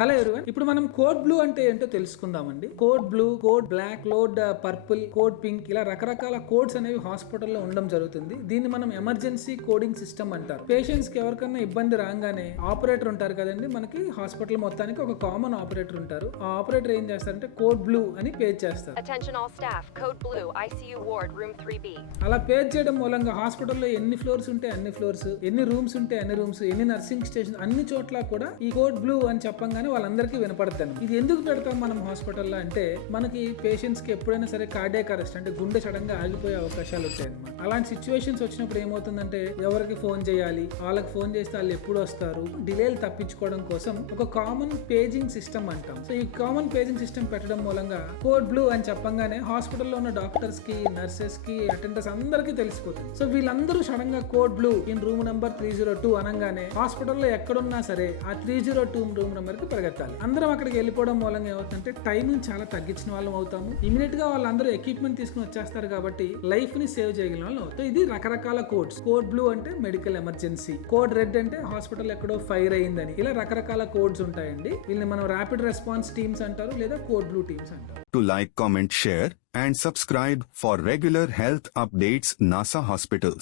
Hello everyone, ఇప్పుడు మనం code blue అంటే ఏంటో తెలుసుకుందామండి. Code blue, code block, code purple, code pink, ఇలా రకరకాల కోడ్స్ అనేవి హాస్పిటల్లో ఉండడం జరుగుతుంది. దీన్ని మనం ఎమర్జెన్సీ కోడింగ్ సిస్టమ్ అంటారు. పేషెంట్స్ కి ఎవరికన్నా ఇబ్బంది రాగానే ఆపరేటర్ ఉంటారు కదండి, మనకి హాస్పిటల్ మొత్తానికి ఒక కామన్ ఆపరేటర్ ఉంటారు. ఆ ఆపరేటర్ ఏం చేస్తారంటే కోడ్ బ్లూ అని పేజ్ చేస్తారు. Attention all staff, code blue, ICU ward, room 3B. అలా పేజ్ చేయడం మూలంగా హాస్పిటల్లో ఎన్ని ఫ్లోర్స్ ఉంటే అన్ని ఫ్లోర్స్, ఎన్ని రూమ్స్ ఉంటే అన్ని రూమ్స్, ఎన్ని నర్సింగ్ స్టేషన్, అన్ని చోట్ల కూడా ఈ కోడ్ బ్లూ అని చెప్పంగానే వాళ్ళందరికీ వినపడతాను. ఇది ఎందుకు పెడతాం మనం హాస్పిటల్లో అంటే, మనకి పేషెంట్స్ కి ఎప్పుడైనా సరే కార్డియాక్ అరెస్ట్ అంటే గుండె సడన్ గా ఆగిపోయే అవకాశాలు ఉంటాయి అన్నమాట. అలాంటి సిచ్యువేషన్స్ వచ్చినప్పుడు ఏమవుతుందంటే, ఎవరికి ఫోన్ చేయాలి, వాళ్ళకి ఫోన్ చేస్తే వాళ్ళు ఎప్పుడు వస్తారు, డిలేలు తప్పించుకోవడం కోసం ఒక కామన్ పేజింగ్ సిస్టమ్ అంటాం. సో ఈ కామన్ పేజింగ్ సిస్టమ్ పెట్టడం మూలంగా కోడ్ బ్లూ అని చెప్పంగానే హాస్పిటల్లో ఉన్న డాక్టర్స్ కి, నర్సెస్ కి, అటెండర్స్ అందరికీ తెలిసిపోతుంది. సో వీళ్ళందరూ సడన్ గా code blue in room number 302 అనగానే హాస్పిటల్లో ఎక్కడున్నా సరే ఆ 302 రూమ్ నెంబర్ కి పరిగెత్తాలి. అందరం అక్కడికి వెళ్ళిపోవడం మూలంగా ఏమవుతుందంటే టైం చాలా తగ్గించిన వాళ్ళం అవుతాము. ఇమీడియట్ గా వాళ్ళందరూ ఎక్విప్మెంట్ తీసుకుని వచ్చేస్తారు కాబట్టి లైఫ్ ని సేవ్ చేయగలిగిన వాళ్ళు అవుతారు. ఇది రకరకాల కోడ్స్. కోడ్ బ్లూ అంటే మెడికల్ ఎమర్జెన్సీ, కోడ్ రెడ్ అంటే హాస్పిటల్ ఎక్కడో ఫైర్ అయిందని, ఇలా రకరకాల కోడ్స్ ఉంటాయండి. వీళ్ళని మనం ర్యాపిడ్ రెస్పాన్స్ టీమ్స్ అంటారు, లేదా కోడ్ బ్లూ టీమ్స్ అంటారు. To like, comment, share and subscribe for regular health updates. NASA Hospitals.